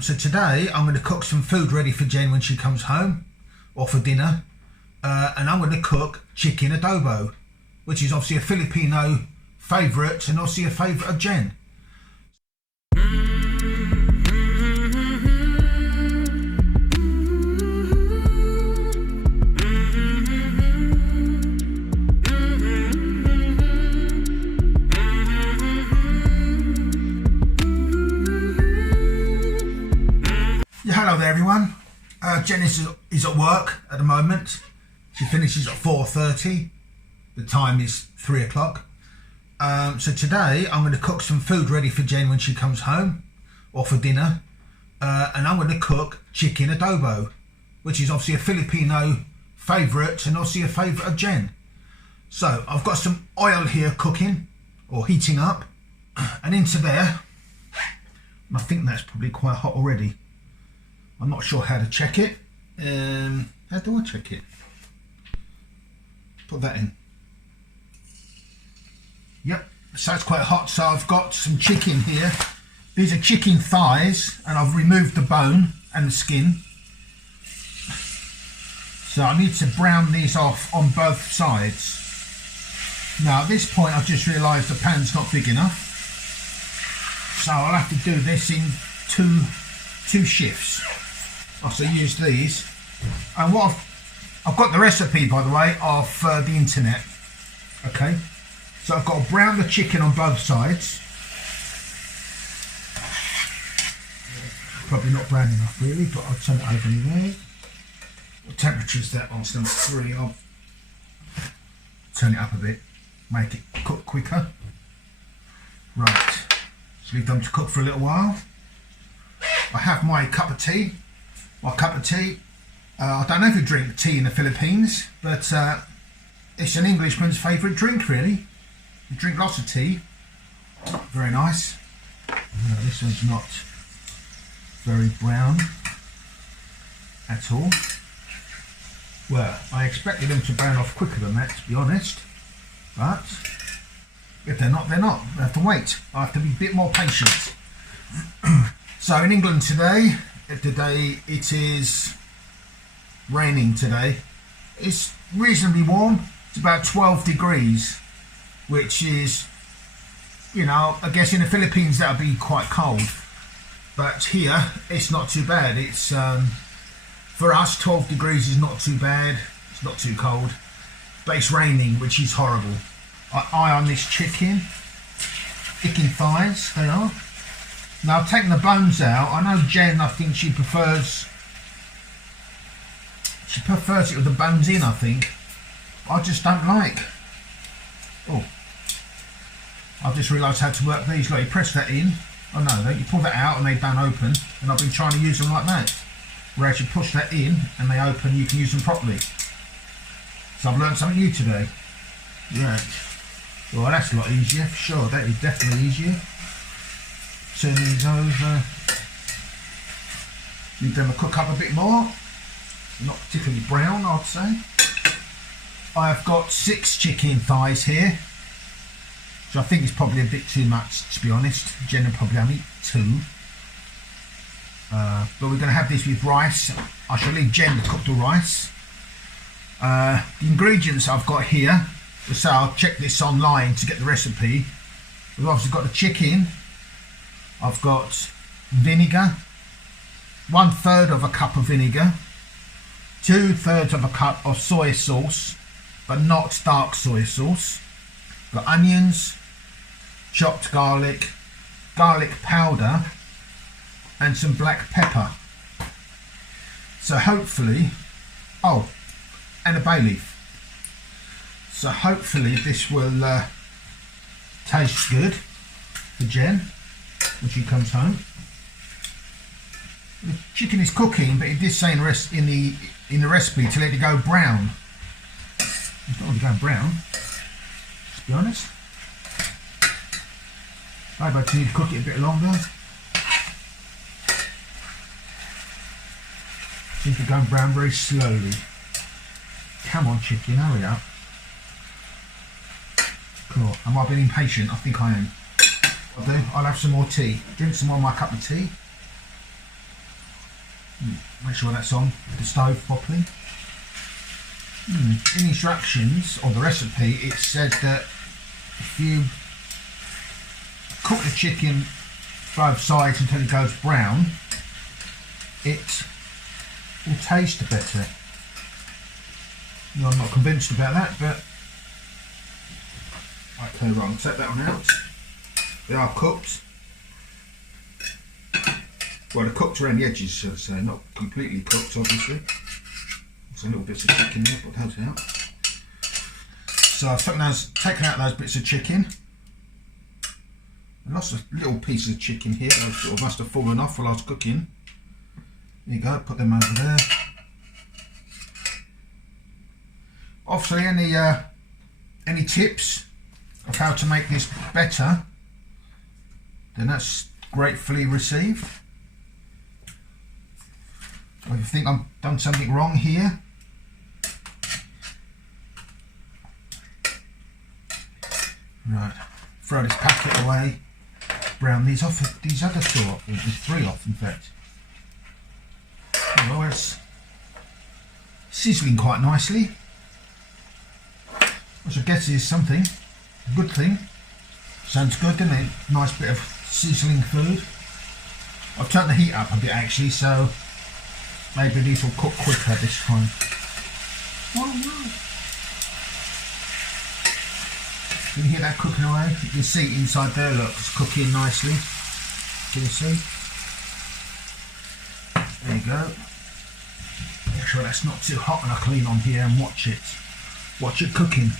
So today I'm going to cook some food ready for Jen when she comes home, or for dinner, and I'm going to cook chicken adobo, which is obviously a Filipino favourite and obviously a favourite of Jen. Hello there everyone. Jen is at work at the moment. She finishes at 4:30. The time is 3 o'clock. So today I'm going to cook some food ready for Jen when she comes home, or for dinner, and I'm going to cook chicken adobo, which is obviously a Filipino favourite and obviously a favourite of Jen. So I've got some oil here cooking or heating up, and into there, I think that's probably quite hot already. I'm not sure how to check it. How do I check it? Put that in. Yep, so it's quite hot. So I've got some chicken here. These are chicken thighs, and I've removed the bone and the skin. So I need to brown these off on both sides. Now at this point I've just realised the pan's not big enough. So I'll have to do this in two shifts. I'll also use these, and what I've got the recipe, by the way, off the internet. Okay, so I've got to brown the chicken on both sides. Probably not brown enough really, but I'll turn it over anyway. What temperature is that on? It's number 3. I'll turn it up a bit, make it cook quicker. Right, so leave them to cook for a little while. I have my cup of tea. I don't know if you drink tea in the Philippines, but it's an Englishman's favourite drink really. You drink lots of tea. Very nice. No, this one's not very brown at all. Well, I expected them to brown off quicker than that, to be honest. But if they're not, they're not. I have to wait. I have to be a bit more patient. So in England today it is raining today. It's reasonably warm. It's about 12 degrees, which is, you know, I guess in the Philippines that would be quite cold, but here it's not too bad. It's for us 12 degrees is not too bad. It's not too cold, but it's raining, which is horrible. Eye on this chicken thighs, they are. Now I've taken the bones out. I know Jen, I think she prefers it with the bones in, I think. I just don't like. Oh, I've just realised how to work these. Like, you press that in. Oh no, don't you pull that out and they don't open. And I've been trying to use them like that. Whereas you push that in and they open, you can use them properly. So I've learned something new today. Yeah. Well, that's a lot easier for sure. That is definitely easier. Turn these over. Leave them to cook up a bit more. Not particularly brown, I'd say. I've got 6 chicken thighs here, so I think it's probably a bit too much, to be honest. Jen will probably only eat 2. But we're going to have this with rice. I shall leave Jen to cook the rice. The ingredients I've got here, so I'll check this online to get the recipe. We've obviously got the chicken. I've got vinegar, 1/3 of a cup of vinegar, 2/3 of a cup of soy sauce, but not dark soy sauce. Got onions, chopped garlic, garlic powder, and some black pepper. So hopefully, oh, and a bay leaf. So hopefully this will taste good for Jen when she comes home. The chicken is cooking, but it did say in the recipe to let it go brown. It's not really going brown, to be honest. Maybe I need to cook it a bit longer. Seems to be going brown very slowly. Come on, chicken, hurry up. Cool. Am I being impatient? I think I am. I'll have some more tea. Drink some more of my cup of tea. Make sure that's on the stove properly. In the instructions or the recipe, it said that if you cook the chicken both sides until it goes brown, it will taste better. No, I'm not convinced about that, but okay, right, I'll take that one out. They are cooked. Well, they're cooked around the edges, so to say, not completely cooked, obviously. There's a little bits of chicken there, but those out. So I've taken out those bits of chicken. Lots of little pieces of chicken here. Those sort of must have fallen off while I was cooking. There you go, put them over there. Obviously, any tips of how to make this better, then that's gratefully received. If you think I've done something wrong here, right, throw this packet away, brown these off, these other two off, there's three off in fact. Well, it's sizzling quite nicely, which I guess is something, a good thing. Sounds good, doesn't it? Nice bit of sizzling food. I've turned the heat up a bit actually, so maybe these will cook quicker this time. Oh no! Can you hear that cooking away? You can see inside there, look, it's cooking nicely. Can you see? There you go. Make sure that's not too hot when I clean on here and watch it. Watch it cooking.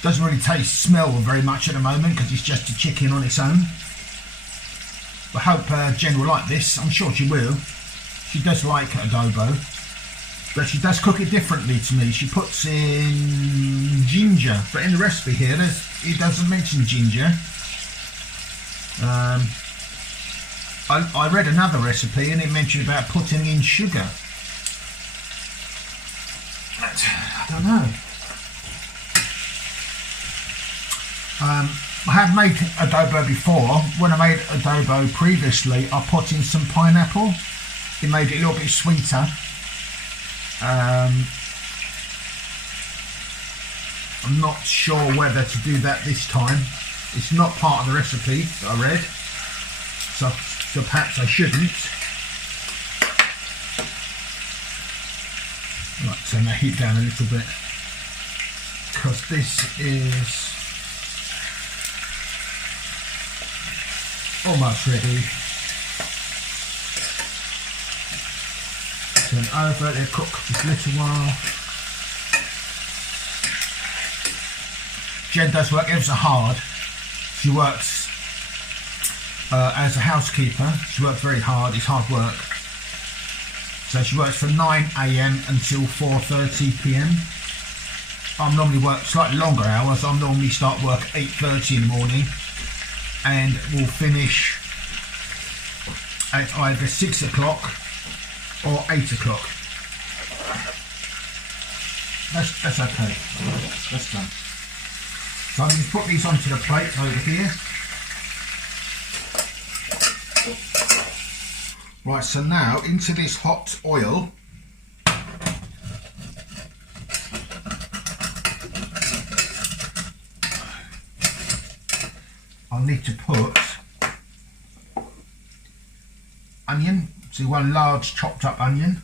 Doesn't really smell very much at the moment because it's just a chicken on its own. I hope Jhen will like this. I'm sure she will. She does like adobo, but she does cook it differently to me. She puts in ginger, but in the recipe here, it doesn't mention ginger. I read another recipe and it mentioned about putting in sugar. But I don't know. I have made adobo before. When I made adobo previously, I put in some pineapple. It made it a little bit sweeter. I'm not sure whether to do that this time. It's not part of the recipe that I read, so perhaps I shouldn't. Right, turn that heat down a little bit, because this is almost ready. Turn it over, let it cook just a little while. Jhen does work ever so hard. She works as a housekeeper. She works very hard, it's hard work. So she works from 9 AM until 4:30 PM. I normally work slightly longer hours. I normally start work 8:30 in the morning and will finish at either 6 o'clock or 8 o'clock. That's okay. That's done. So I'm going to put these onto the plate over here. Right, so now into this hot oil, I'll need to put onion, so one large chopped up onion.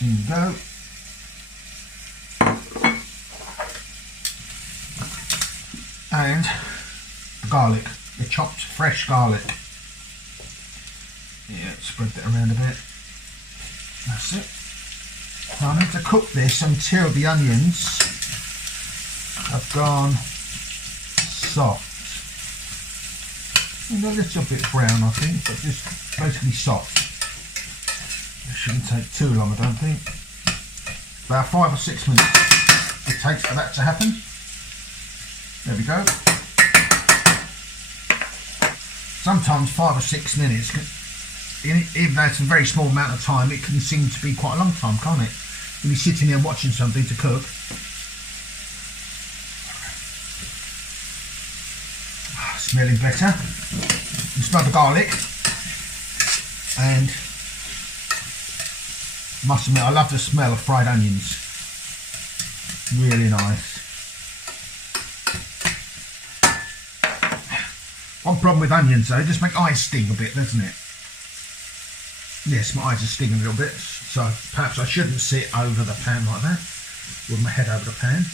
There you go. And the garlic, the chopped fresh garlic. Yeah, spread that around a bit. That's it. Now I need to cook this until the onions have gone soft. And a little bit brown, I think, but just basically soft. It shouldn't take too long, I don't think. About 5 or 6 minutes it takes for that to happen. There we go. Sometimes 5 or 6 minutes, even though it's a very small amount of time, it can seem to be quite a long time, can't it? When you're sitting here watching something to cook. smelling better. You smell the garlic, and must admit I love the smell of fried onions. Really nice. One problem with onions though, they just make eyes sting a bit, doesn't it? Yes, my eyes are stinging a little bit, so perhaps I shouldn't sit over the pan like that, with my head over the pan.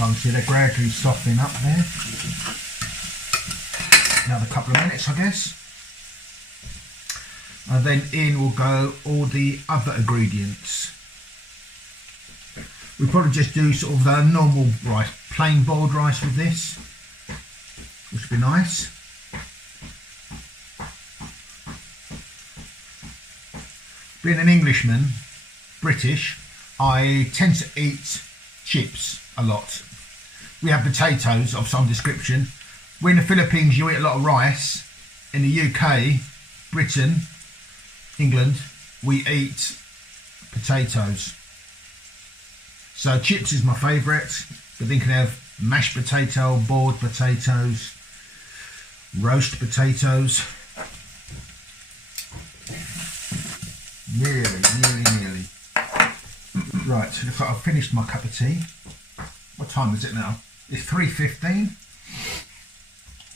I can see they're gradually softening up there. Another couple of minutes, I guess. And then in will go all the other ingredients. We probably just do sort of the normal rice, plain boiled rice with this, which would be nice. Being an Englishman, British, I tend to eat chips a lot. We have potatoes of some description. We're in the Philippines, you eat a lot of rice. In the UK, Britain, England, we eat potatoes. So chips is my favourite, but then you can have mashed potato, boiled potatoes, roast potatoes. Nearly. Right, so looks like I've finished my cup of tea. What time is it now? It's 3:15.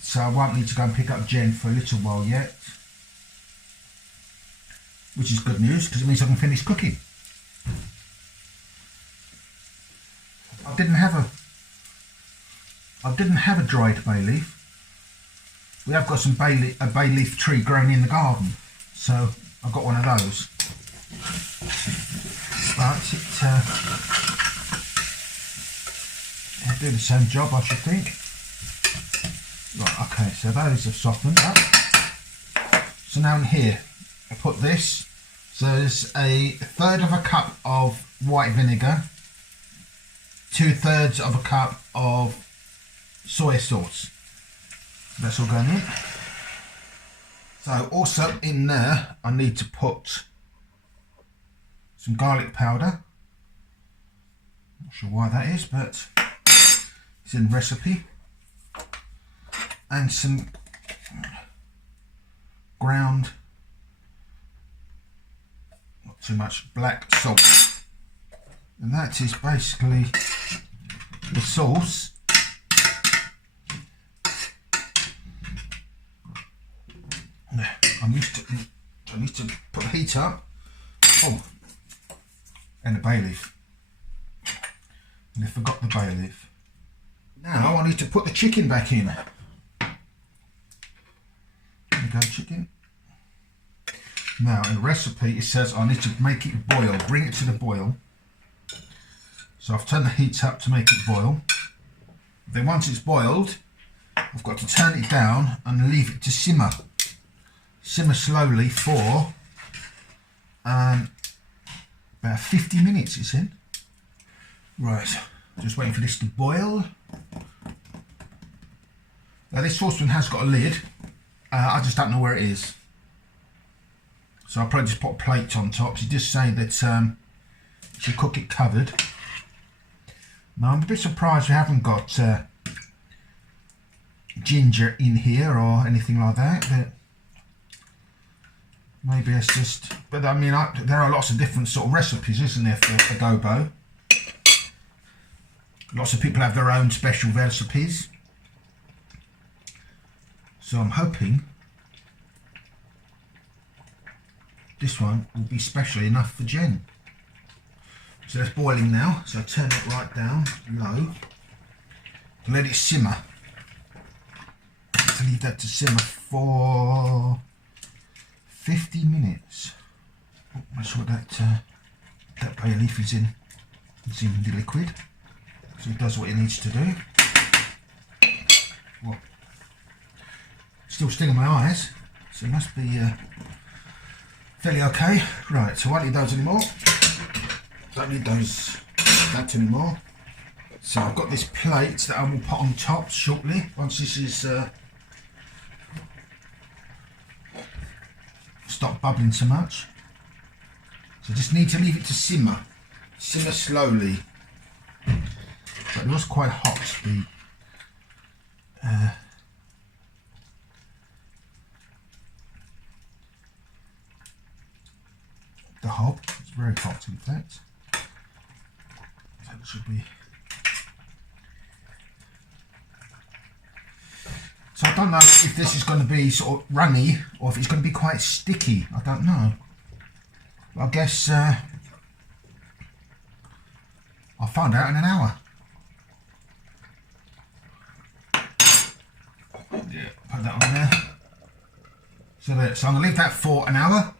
So I won't need to go and pick up Jhen for a little while yet. Which is good news, because it means I can finish cooking. I didn't have a dried bay leaf. We have got some a bay leaf tree growing in the garden, so I've got one of those. But it'll do the same job, I should think. Right, okay, so those have softened up. So now in here, I put this. So there's a third of a cup of white vinegar, 2/3 of a cup of soy sauce. That's all going in. So also in there, I need to put some garlic powder. Not sure why that is, but it's in the recipe. And some ground, not too much, black salt. And that is basically the sauce. I need to put the heat up. Oh, and the bay leaf. And I forgot the bay leaf. Now I need to put the chicken back in. There we go, chicken. Now in the recipe it says I need to make it boil, bring it to the boil. So I've turned the heat up to make it boil. Then once it's boiled, I've got to turn it down and leave it to simmer. Simmer slowly for about 50 minutes, it's in. Right, just waiting for this to boil. Now this saucepan has got a lid. I just don't know where it is. So I'll probably just put a plate on top. It does say that you should cook it covered. Now I'm a bit surprised we haven't got ginger in here or anything like that. But maybe it's just, but I mean, there are lots of different sort of recipes, isn't there, for adobo? Lots of people have their own special recipes. So I'm hoping this one will be special enough for Jhen. So it's boiling now, so turn it right down, low, and let it simmer. To leave that to simmer for 50 minutes. Oh, make sure that that bay leaf is in the liquid, so it does what it needs to do. Well, still stinging my eyes, so it must be fairly okay. Right, so I won't need those anymore. Don't need that anymore. So I've got this plate that I will put on top shortly once this is stop bubbling so much. So just need to leave it to simmer slowly. But it was quite hot. hob. It's very hot, in fact. So it should be. So I don't know if this is going to be sort of runny or if it's going to be quite sticky. I don't know. But I guess I'll find out in an hour. Yeah, put that on there. So I'm going to leave that for an hour.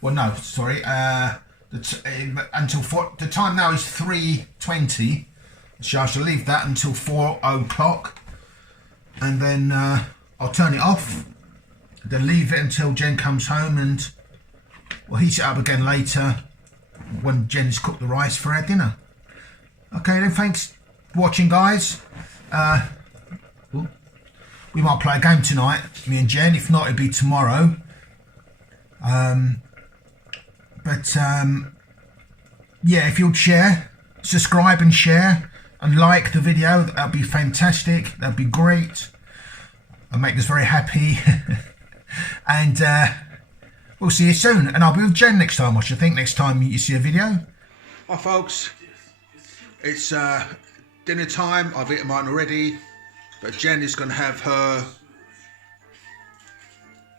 Well, no, sorry. Until the time now is 3:20. So I shall leave that until 4 o'clock. And then I'll turn it off. Then leave it until Jen comes home and we'll heat it up again later when Jen's cooked the rice for our dinner. Okay then, thanks for watching, guys. We might play a game tonight, me and Jen. If not, it'll be tomorrow. Yeah, if you'd share, subscribe and share and like the video, that'd be fantastic. That'd be great. It'll make us very happy. And we'll see you soon. And I'll be with Jen next time, I should think, next time you see a video. Hi folks, it's dinner time. I've eaten mine already, but Jen is going to have her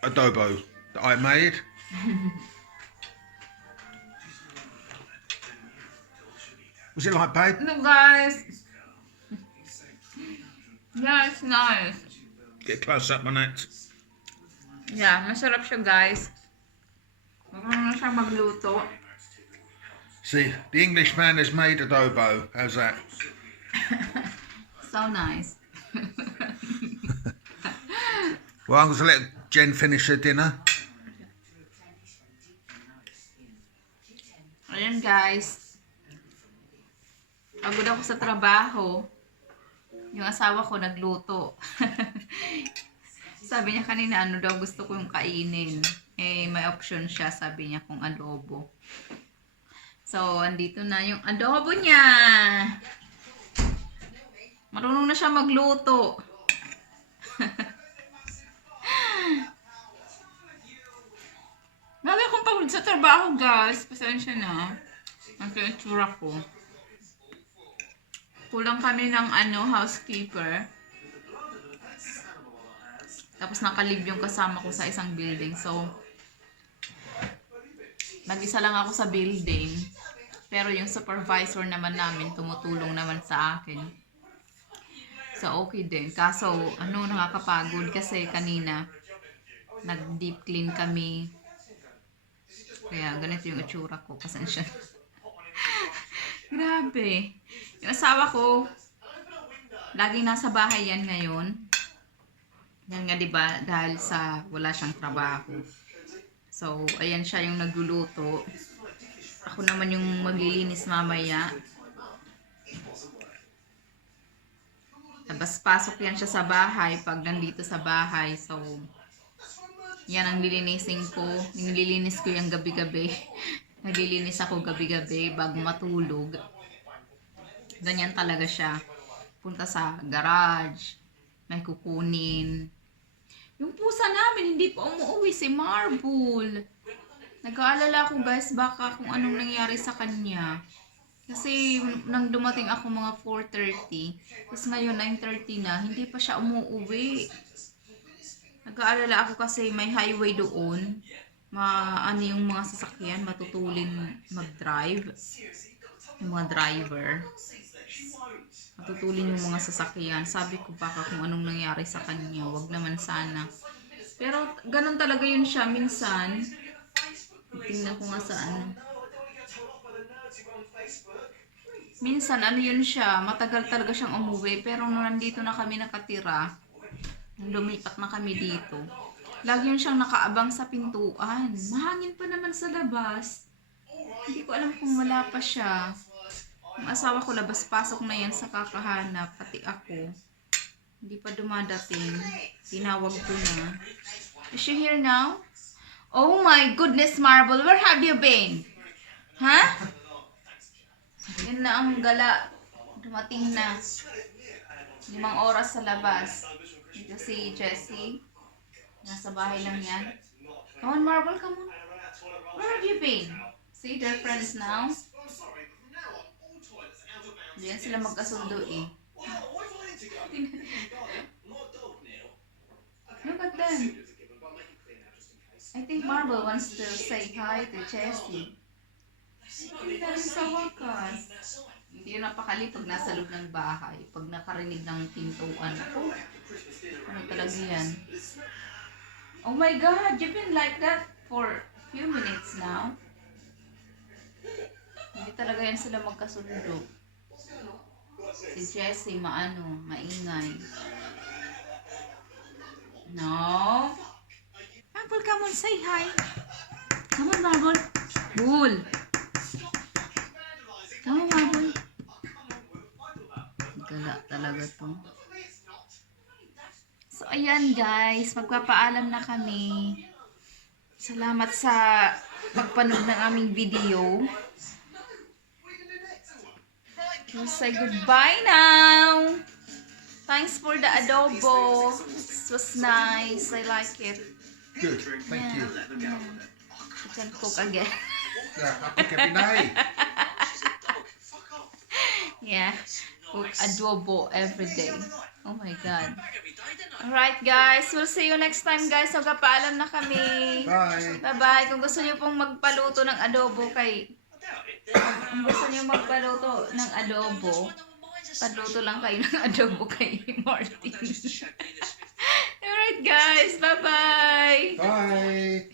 adobo that I made. Was it like, babe? No, guys. Yeah, it's nice. Get close up on it. Yeah, masarap siya, guys. Marunong na siya magluto. See, the Englishman has made adobo. How's that? So nice. Well, I'm going to let Jen finish her dinner. Ayan, guys. Pagod ako sa trabaho. Yung asawa ko nagluto. Sabi niya kanina, ano daw gusto ko yung kainin. Eh, may option siya, sabi niya, kung adobo. So, andito na yung adobo niya. Marunong na siya magluto. Lagi akong pagod sa trabaho, guys. Pasensya na. Ang itsura ko. Kulang kami ng housekeeper. Tapos nakalib yung kasama ko sa isang building. So, nag-isa lang ako sa building. Pero yung supervisor naman namin, tumutulong naman sa akin. So, okay din. Kaso, nakakapagod kasi kanina, nag-deep clean kami. Kaya, ganito yung itsura ko. Pasensya. Grabe. Yung asawa ko, laging nasa bahay yan ngayon. Yan nga, diba? Dahil sa wala siyang trabaho. So, ayan siya yung nagluluto. Ako naman yung maglilinis mamaya. Tapos, pasok yan siya sa bahay pag nandito sa bahay. So, yan ang lilinisin ko. Nililinis ko yung gabi-gabi. Naglilinis ako gabi-gabi bago matulog. Ganyan talaga siya. Punta sa garage. May kukunin. Yung pusa namin, hindi pa umuwi si Marble. Nag-aalala ako, guys, baka kung anong nangyari sa kanya. Kasi nang dumating ako mga 4:30, tapos ngayon 9:30 na, hindi pa siya umuwi. Nag-aalala ako kasi may highway doon. Yung mga sasakyan, matutulin mag-drive. Yung mga driver. Matutulin yung mga sasakyan. Sabi ko baka kung anong nangyari sa kanya. Wag naman sana. Pero ganun talaga yun siya minsan. Tingnan ko nga sa Minsan yun siya. Matagal talaga siyang umuwi. Pero nung nandito na kami nakatira, nung lumipat na kami dito, lagi yun siyang nakaabang sa pintuan. Mahangin pa naman sa labas. Hindi ko alam kung wala pa siya. Yung asawa ko labas-pasok na yan sa kakahanap. Pati ako. Hindi pa dumadating. Tinawag ko na. Is she here now? Oh my goodness, Marble. Where have you been? Ha? Yun na ang gala. Dumating na. 5 oras sa labas. Dito si Jessie. Nasa bahay lang yan. Come on, Marble, come on. Where have you been? See, they're friends now. Diyan sila magkasundo eh. Look at them. I think Marble wants to say hi to Jessie. Hindi na rin sa wakas. Hindi yun napakali pag nasa loob ng bahay. Pag nakarinig ng pintuan. Oh, ano talaga yan? Oh my God, you've been like that for a few minutes now. Hindi talaga yan sila magkasundo. Si Jessie maingay. No? Marble, come on, say hi. Come on, Marble. Bull. Come on, Marble. Gala talaga to. So, ayan guys. Magpapaalam na kami. Salamat sa pagpanood ng aming video. We'll say goodbye now. Thanks for the adobo. It was nice. I like it. Good, thank you. Yeah. You can cook again. Yeah, I cook every night. Yeah, cook adobo every day. Oh my God. Alright guys, we'll see you next time guys. Magpapaalam na kami. Bye. Bye-bye. Kung gusto niyo pong magpaluto ng adobo paluto lang kayo ng adobo kay Martin. Alright guys, bye-bye. Bye.